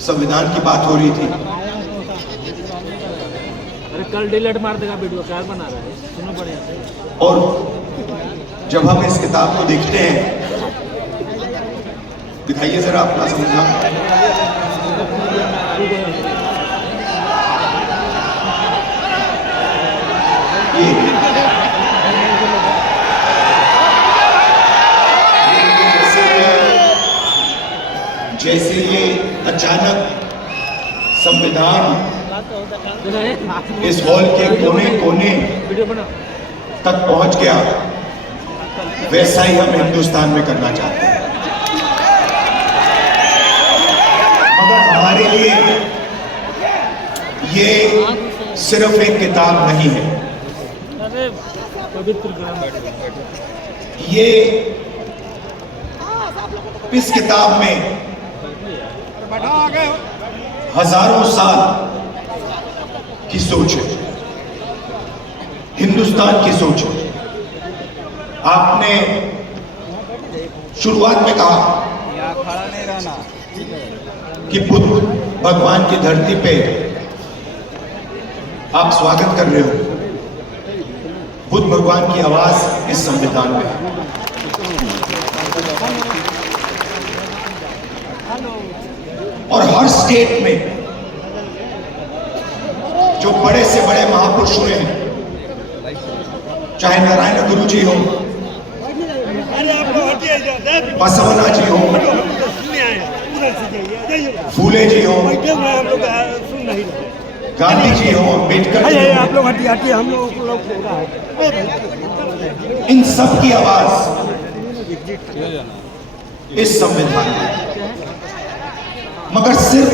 संविधान की बात हो रही थी। अरे कल डिलीट मार देगा वीडियो, क्या बना रहा है, सुनो बढ़िया से। और जब हम इस किताब को देखते हैं, दिखाइए जरा अपना संविधान। जैसे ये अचानक संविधान इस हॉल के कोने कोने तक पहुंच गया, वैसा ही हम हिंदुस्तान में करना चाहते हैं। मगर हमारे लिए ये सिर्फ एक किताब नहीं है, ये इस किताब में हजारों साल की सोच है, हिंदुस्तान की सोच है। आपने शुरुआत में कहा कि बुद्ध भगवान की धरती पे आप स्वागत कर रहे हो। बुद्ध भगवान की आवाज इस संविधान में है। और हर स्टेट में जो बड़े से बड़े महापुरुष हुए हैं, चाहे नारायण गुरु जी हो, बसवना जी हो, फूले जी हो, गांधी जी हो, अम्बेडकर जी हो, आप लोग हटिए हम लोग इन सब की आवाज इस संविधान में। मगर सिर्फ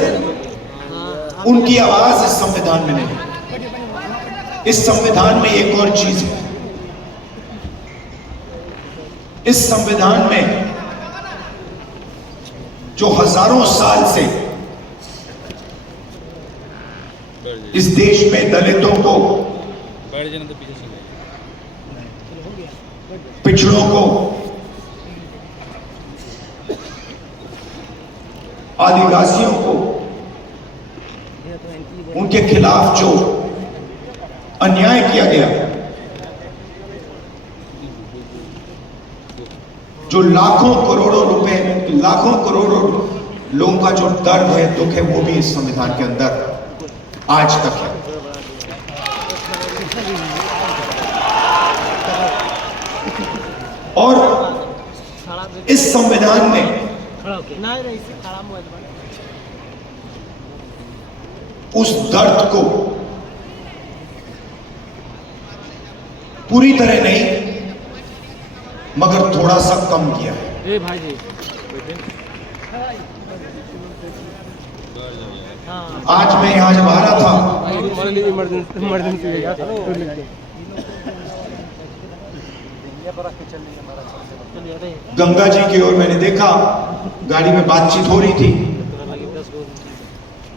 उनकी आवाज इस संविधान में नहीं, इस संविधान में एक और चीज है। इस संविधान में जो हजारों साल से इस देश में दलितों को, पिछड़ों को, आदिवासियों को, उनके खिलाफ जो अन्याय किया गया, जो लाखों करोड़ों रुपए, लाखों करोड़ों लोगों का जो दर्द है, दुख है, वो भी इस संविधान के अंदर आज तक है। और इस संविधान ने उस दर्द को पूरी तरह नहीं मगर थोड़ा सा कम किया है। आज मैं यहां जब आ रहा था, गंगा जी की ओर मैंने देखा, गाड़ी में बातचीत हो रही थी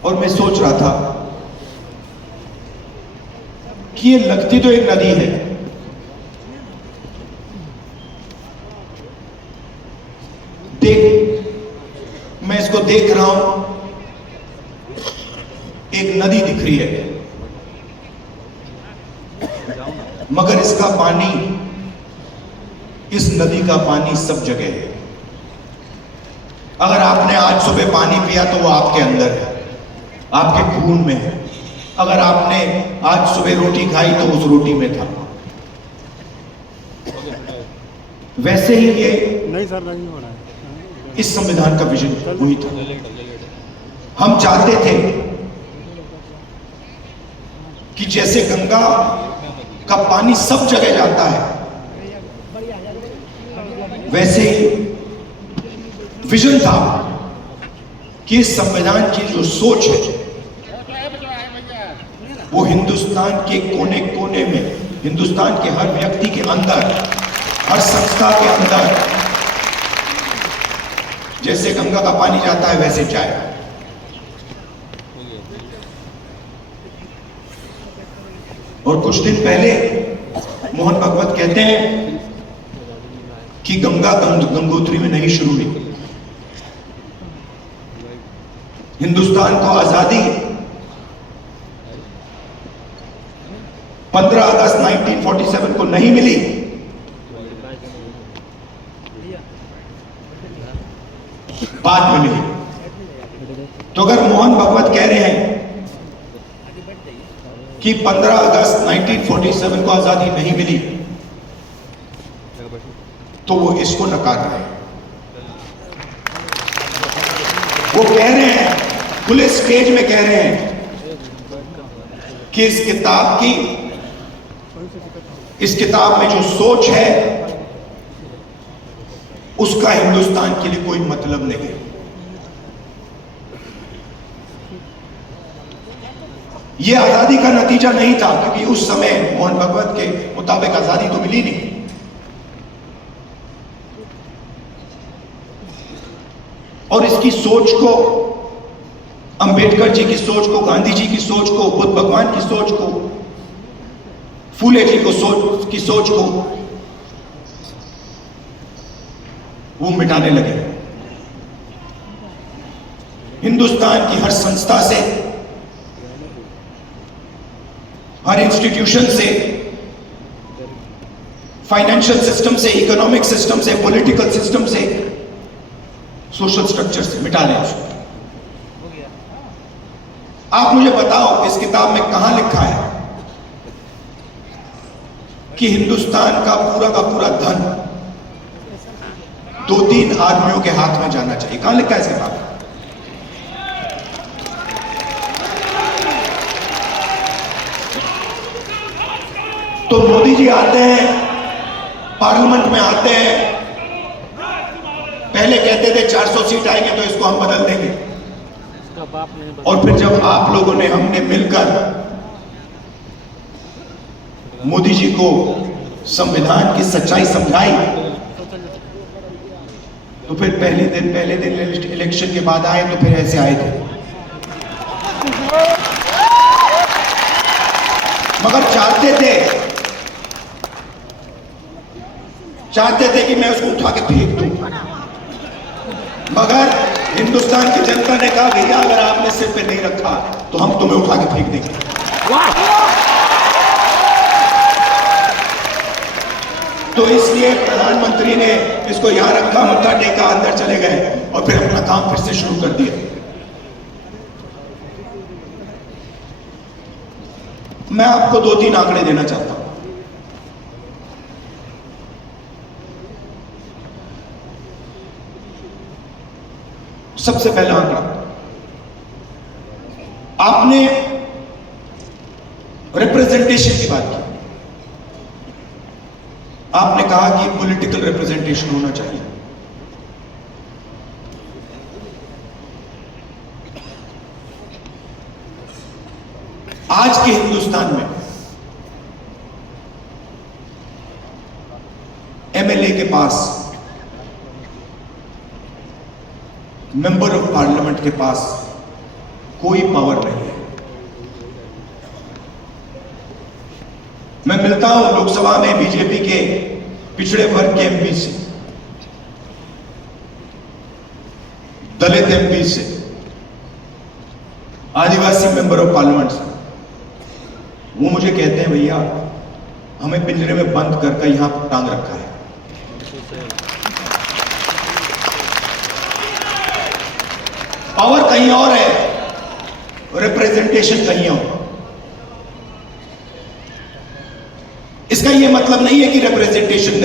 और मैं सोच रहा था कि ये लगती तो एक नदी है, मैं इसको देख रहा हूं, एक नदी दिख रही है, मगर इसका पानी, इस नदी का पानी सब जगह है। अगर आपने आज सुबह पानी पिया तो वो आपके अंदर है, आपके खून में है। अगर आपने आज सुबह रोटी खाई तो उस रोटी में था। वैसे ही ये नहीं सर, नहीं हो रहा है। इस संविधान का विजन वही था। हम चाहते थे कि जैसे गंगा का पानी सब जगह जाता है, वैसे ही विजन था कि इस संविधान की जो सोच है वो हिंदुस्तान के कोने कोने में, हिंदुस्तान के हर व्यक्ति के अंदर, हर संस्था के अंदर जैसे गंगा का पानी जाता है वैसे जाए। और कुछ दिन पहले मोहन भगवत कहते हैं कि गंगा गंगोत्री में नहीं शुरू हुई, हिंदुस्तान को आजादी 15 अगस्त 1947 को नहीं मिली, बाद में मिली। तो अगर मोहन भगवत कह रहे हैं कि 15 अगस्त 1947 को आजादी नहीं मिली, तो वो इसको नकार रहे हैं। वो कह रहे हैं, खुले स्टेज में कह रहे हैं कि इस किताब में जो सोच है उसका हिंदुस्तान के लिए कोई मतलब नहीं। यह आजादी का नतीजा नहीं था, क्योंकि उस समय मोहन भगवत के मुताबिक आजादी तो मिली नहीं। और इसकी सोच को, अंबेडकर जी की सोच को, गांधी जी की सोच को, बुद्ध भगवान की सोच को, फूले जी की सोच को वो मिटाने लगे। हिंदुस्तान की हर संस्था से, हर इंस्टीट्यूशन से, फाइनेंशियल सिस्टम से, इकोनॉमिक सिस्टम से, पॉलिटिकल सिस्टम से, सोशल स्ट्रक्चर से मिटा रहे हैं उसको। आप मुझे बताओ, इस किताब में कहां लिखा है कि हिंदुस्तान का पूरा धन 2-3 आदमियों के हाथ में जाना चाहिए? कहां लिखा है इस किताब में? तो मोदी जी आते हैं, पार्लियामेंट में आते हैं, पहले कहते थे 400 सीट आएंगे तो इसको हम बदल देंगे, और फिर जब आप लोगों ने, हमने मिलकर मोदी जी को संविधान की सच्चाई समझाई, तो फिर पहले दिन इलेक्शन के बाद आए, तो फिर ऐसे आए थे। मगर चाहते थे कि मैं उसको उठा के फेंक दूं, मगर हिंदुस्तान की जनता ने कहा, भैया अगर आपने सिर पे नहीं रखा तो हम तुम्हें उठा के फेंक देंगे। तो इसलिए प्रधानमंत्री ने इसको यहां रखा, मत्था टेका, अंदर चले गए और फिर अपना काम फिर से शुरू कर दिया। मैं आपको 2-3 आंकड़े देना चाहता हूं। सबसे पहला आंकड़ा, आपने रिप्रेजेंटेशन की बात की, आपने कहा कि पॉलिटिकल रिप्रेजेंटेशन होना चाहिए। आज के हिंदुस्तान में एमएलए के पास, मेंबर ऑफ पार्लियामेंट के पास कोई पावर नहीं है। मैं मिलता हूं लोकसभा में बीजेपी के पिछड़े वर्ग के एमपी से, दलित एमपी से, आदिवासी मेंबर ऑफ पार्लियामेंट से। वो मुझे कहते हैं, भैया हमें पिंजरे में बंद करके यहां टांग रखा है। पावर कहीं और है, रिप्रेजेंटेशन कहीं और। इसका यह मतलब नहीं है कि रिप्रेजेंटेशन नहीं